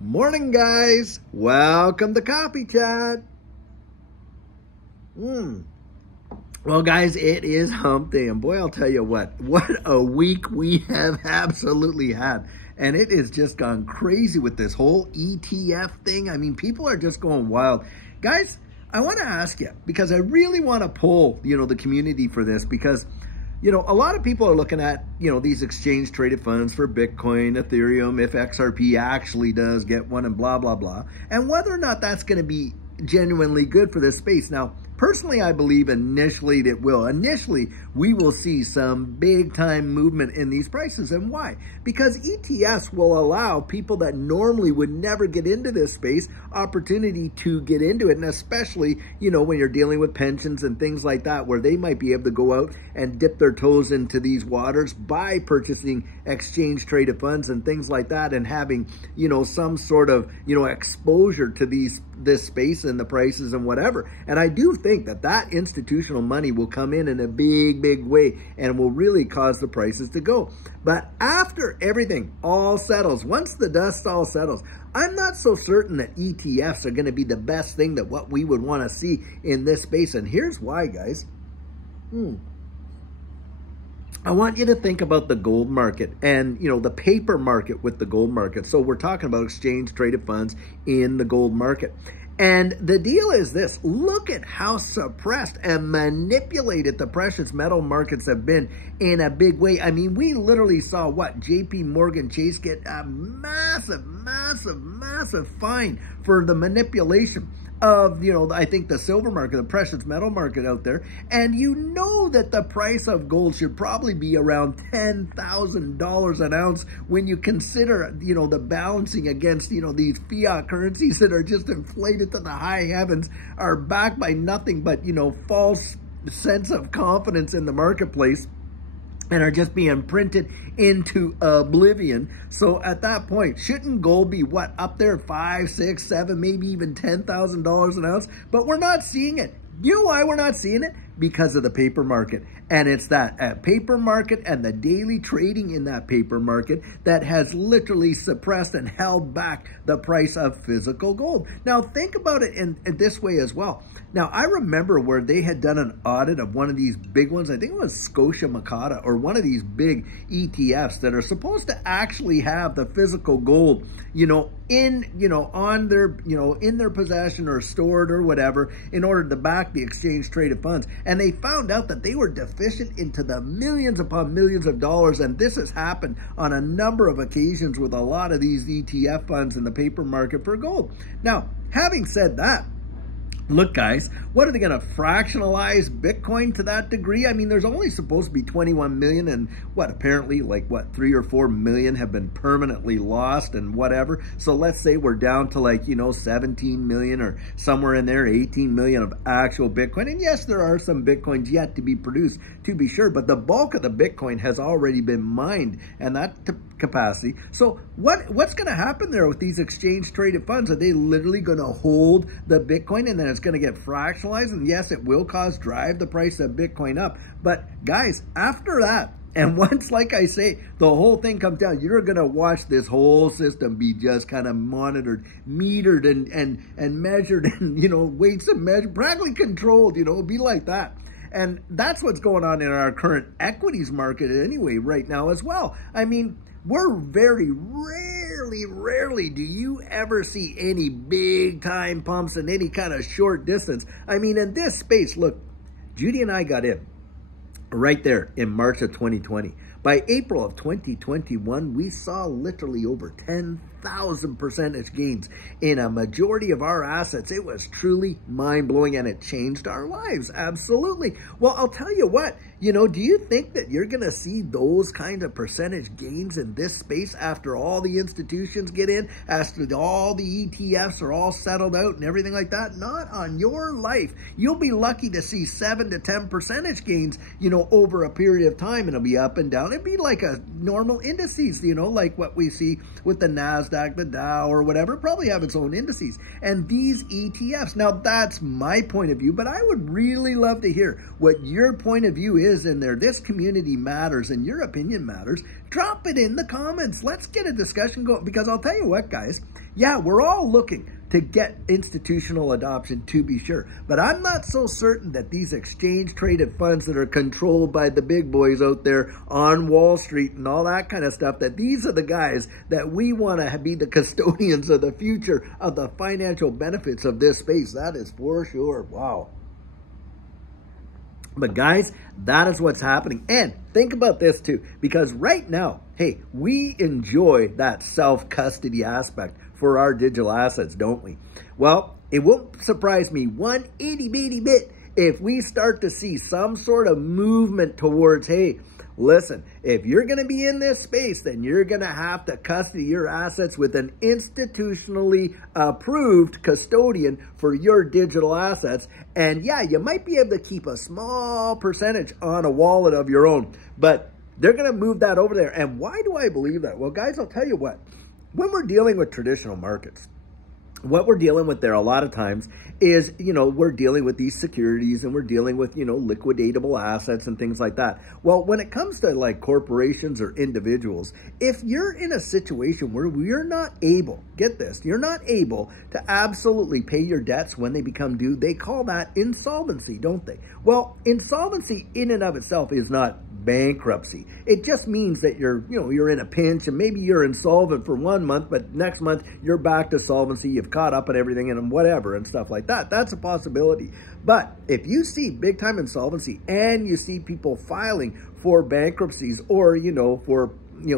Morning, guys. Welcome to Coffee Chat. Well, guys, it is hump day, and boy, I'll tell you what a week we have absolutely had. And it has just gone crazy with this whole ETF thing. I mean, people are just going wild. Guys, I want to ask you, because I really want to poll, the community for this, because a lot of people are looking at, these exchange traded funds for Bitcoin, Ethereum, if XRP actually does get one, and blah, blah, blah, and whether or not that's going to be genuinely good for this space. Now, personally, I believe initially it will. Initially, we will see some big time movement in these prices. And why? Because ETFs will allow people that normally would never get into this space opportunity to get into it. And especially, when you're dealing with pensions and things like that, where they might be able to go out and dip their toes into these waters by purchasing exchange traded funds and things like that, and having, some sort of, exposure to this space and the prices and whatever. And I do think that institutional money will come in a big, big way and will really cause the prices to go. But after everything all settles, once the dust all settles, I'm not so certain that ETFs are going to be the best thing that what we would want to see in this space. And here's why, guys. I want you to think about the gold market and, the paper market with the gold market. So we're talking about exchange traded funds in the gold market. And the deal is this: look at how suppressed and manipulated the precious metal markets have been in a big way. I mean, we literally saw JP Morgan Chase get a massive, massive, massive fine for the manipulation of, I think the silver market, the precious metal market out there. And that the price of gold should probably be around $10,000 an ounce when you consider, the balancing against, these fiat currencies that are just inflated to the high heavens, are backed by nothing but, false sense of confidence in the marketplace, and are just being printed into oblivion. So at that point, shouldn't gold be up there, 5, 6, 7, maybe even $10,000 an ounce? But we're not seeing it. You know why we're not seeing it? Because of the paper market. And it's that paper market and the daily trading in that paper market that has literally suppressed and held back the price of physical gold. Now, think about it in this way as well. Now, I remember where they had done an audit of one of these big ones. I think it was Scotia Makata, or one of these big ETFs that are supposed to actually have the physical gold, on their, in their possession or stored or whatever, in order to back the exchange traded funds. And they found out that they were deficient into the millions upon millions of dollars. And this has happened on a number of occasions with a lot of these ETF funds in the paper market for gold. Now, having said that, look, guys, what are they going to fractionalize Bitcoin to that degree? I mean, there's only supposed to be 21 million, and apparently 3 or 4 million have been permanently lost and whatever. So let's say we're down to 17 million or somewhere in there, 18 million of actual Bitcoin. And yes, there are some Bitcoins yet to be produced, to be sure, but the bulk of the Bitcoin has already been mined, and that capacity. So what's going to happen there with these exchange traded funds? Are they literally going to hold the Bitcoin and then it's going to get fractionalized? And yes, it will drive the price of Bitcoin up. But guys, after that, and once, like I say, the whole thing comes down, you're going to watch this whole system be just kind of monitored, metered, and measured, and, weights and measured, practically controlled, it'll be like that. And that's what's going on in our current equities market anyway right now as well. I mean, we're very rarely do you ever see any big time pumps in any kind of short distance. I mean, in this space, look, Judy and I got in right there in March of 2020. By April of 2021, we saw literally over 10,000 percentage gains in a majority of our assets. It was truly mind-blowing, and it changed our lives. Absolutely. Well, I'll tell you what, do you think that you're going to see those kind of percentage gains in this space after all the institutions get in, after all the ETFs are all settled out and everything like that? Not on your life. You'll be lucky to see 7 to 10 percentage gains, over a period of time, and it'll be up and down. It'd be like a normal indices, like what we see with the NASDAQ, the Dow, or whatever. Probably have its own indices. And these ETFs, now that's my point of view, but I would really love to hear what your point of view is in there. This community matters, and your opinion matters. Drop it in the comments. Let's get a discussion going, because I'll tell you what, guys, Yeah, we're all looking to get institutional adoption, to be sure. But I'm not so certain that these exchange-traded funds that are controlled by the big boys out there on Wall Street and all that kind of stuff, that these are the guys that we want to be the custodians of the future of the financial benefits of this space. That is for sure. Wow. But guys, that is what's happening. And think about this too, because right now, hey, we enjoy that self-custody aspect for our digital assets, don't we? Well, it won't surprise me one itty bitty bit if we start to see some sort of movement towards, hey, listen, if you're going to be in this space, then you're going to have to custody your assets with an institutionally approved custodian for your digital assets. And yeah, you might be able to keep a small percentage on a wallet of your own, but they're going to move that over there. And why do I believe that? Well, guys, I'll tell you what. When we're dealing with traditional markets, what we're dealing with there a lot of times is, we're dealing with these securities and we're dealing with, liquidatable assets and things like that. Well, when it comes to like corporations or individuals, if you're in a situation where you're not able, get this, you're not able to absolutely pay your debts when they become due, they call that insolvency, don't they? Well, insolvency in and of itself is not bankruptcy. It just means that you're in a pinch and maybe you're insolvent for 1 month, but next month you're back to solvency, you've caught up and everything and whatever and stuff like that. That's a possibility. But if you see big time insolvency and you see people filing for bankruptcies or, for,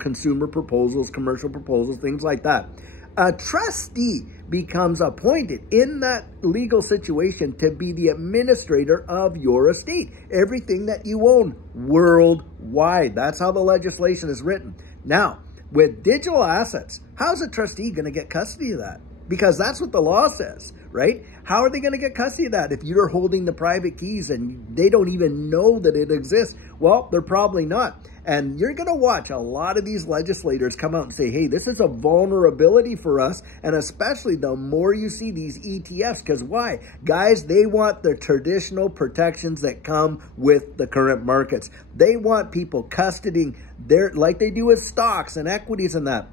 consumer proposals, commercial proposals, things like that, a trustee becomes appointed in that legal situation to be the administrator of your estate, everything that you own worldwide. That's how the legislation is written. Now, with digital assets, how's a trustee going to get custody of that? Because that's what the law says, right? How are they going to get custody of that if you're holding the private keys and they don't even know that it exists? Well, they're probably not. And you're going to watch a lot of these legislators come out and say, hey, this is a vulnerability for us. And especially the more you see these ETFs, because why? Guys, they want the traditional protections that come with the current markets. They want people custodying like they do with stocks and equities and that.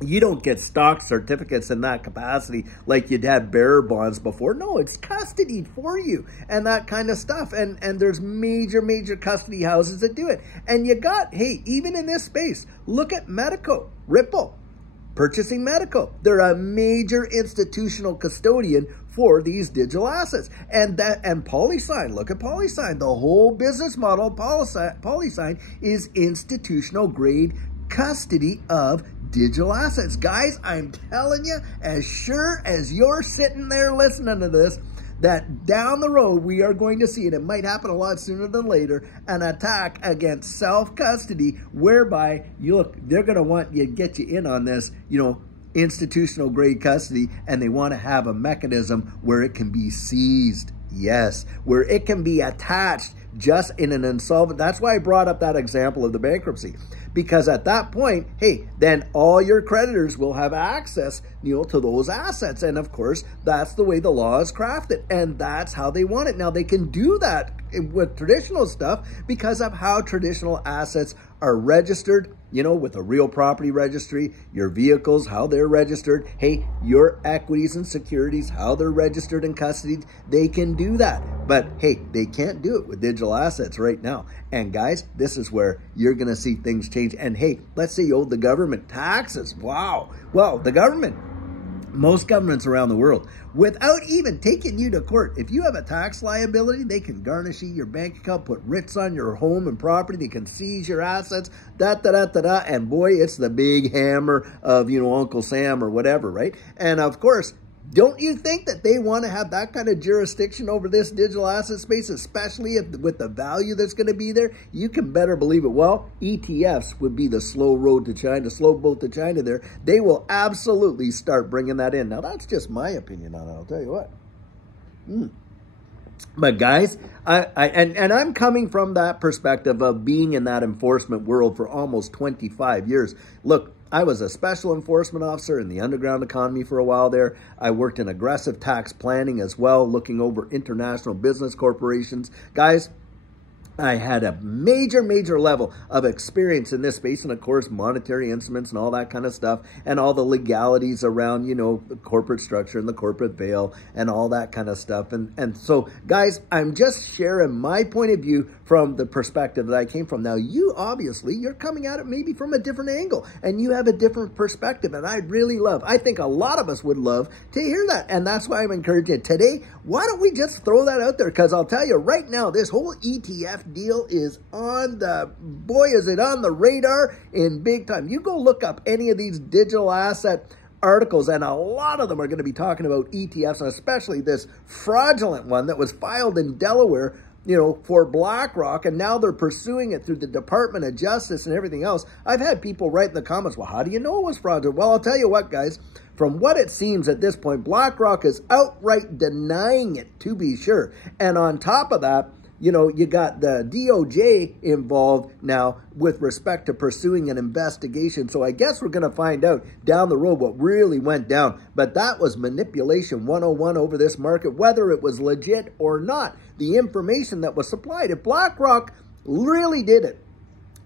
You don't get stock certificates in that capacity like you'd had bearer bonds before. No, it's custodied for you and that kind of stuff. And there's major custody houses that do it. And you got, hey, even in this space, look at Medico, Ripple, Purchasing Medico. They're a major institutional custodian for these digital assets. And PolySign, look at PolySign. The whole business model of PolySign is institutional grade custody of digital assets. Guys, I'm telling you, as sure as you're sitting there listening to this, that down the road we are going to see, and it might happen a lot sooner than later, an attack against self-custody whereby, they're going to want you to get you in on this, institutional grade custody, and they want to have a mechanism where it can be seized. Yes, where it can be attached just in an insolvent. That's why I brought up that example of the bankruptcy. Because at that point, hey, then all your creditors will have access, to those assets. And of course, that's the way the law is crafted. And that's how they want it. Now, they can do that with traditional stuff because of how traditional assets are registered, with a real property registry, your vehicles, how they're registered. Hey, your equities and securities, how they're registered and custodied. They can do that. But hey, they can't do it with digital assets right now. And guys, this is where you're going to see things change. And hey, let's say you owe the government taxes. Wow. Well, the government, most governments around the world, without even taking you to court, if you have a tax liability, they can garnish your bank account, put writs on your home and property, they can seize your assets, and boy, it's the big hammer of, Uncle Sam or whatever, right? And of course, don't you think that they want to have that kind of jurisdiction over this digital asset space, especially with the value that's going to be there? You can better believe it. Well, ETFs would be the slow road to China, slow boat to China there. They will absolutely start bringing that in. Now, that's just my opinion on it. I'll tell you what. But guys, I'm coming from that perspective of being in that enforcement world for almost 25 years. Look, I was a special enforcement officer in the underground economy for a while there. I worked in aggressive tax planning as well, looking over international business corporations. Guys, I had a major level of experience in this space, and of course, monetary instruments and all that kind of stuff, and all the legalities around, you know, the corporate structure and the corporate veil and all that kind of stuff. And so, guys, I'm just sharing my point of view from the perspective that I came from. Now, you obviously, you're coming at it maybe from a different angle, and you have a different perspective, and I think a lot of us would love to hear that, and that's why I'm encouraging you today. Why don't we just throw that out there? Because I'll tell you right now, this whole ETF deal is on the, boy, is it on the radar in big time. You go look up any of these digital asset articles, and a lot of them are going to be talking about ETFs, and especially this fraudulent one that was filed in Delaware, you know, for BlackRock, and now they're pursuing it through the Department of Justice and everything else. I've had people write in the comments, well, how do you know it was fraudulent? Well, I'll tell you what, guys, from what it seems at this point, BlackRock is outright denying it, to be sure. And on top of that, you know, you got the DOJ involved now with respect to pursuing an investigation. So I guess we're going to find out down the road what really went down. But that was manipulation 101 over this market, whether it was legit or not. The information that was supplied, if BlackRock really did it,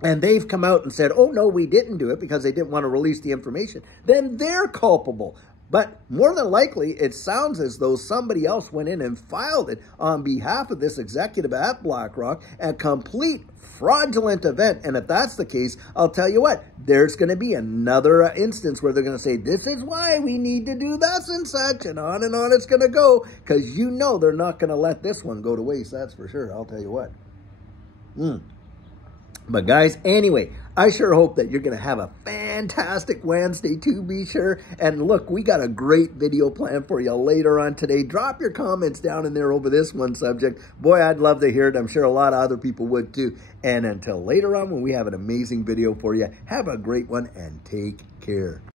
and they've come out and said, oh, no, we didn't do it because they didn't want to release the information, then they're culpable. But more than likely, it sounds as though somebody else went in and filed it on behalf of this executive at BlackRock, a complete fraudulent event. And if that's the case, I'll tell you what, there's going to be another instance where they're going to say, this is why we need to do this and such, and on it's going to go, because you know they're not going to let this one go to waste. That's for sure. I'll tell you what. But guys, anyway, I sure hope that you're going to have a fantastic Wednesday, to be sure. And look, we got a great video planned for you later on today. Drop your comments down in there over this one subject. Boy, I'd love to hear it. I'm sure a lot of other people would too. And until later on when we have an amazing video for you, have a great one and take care.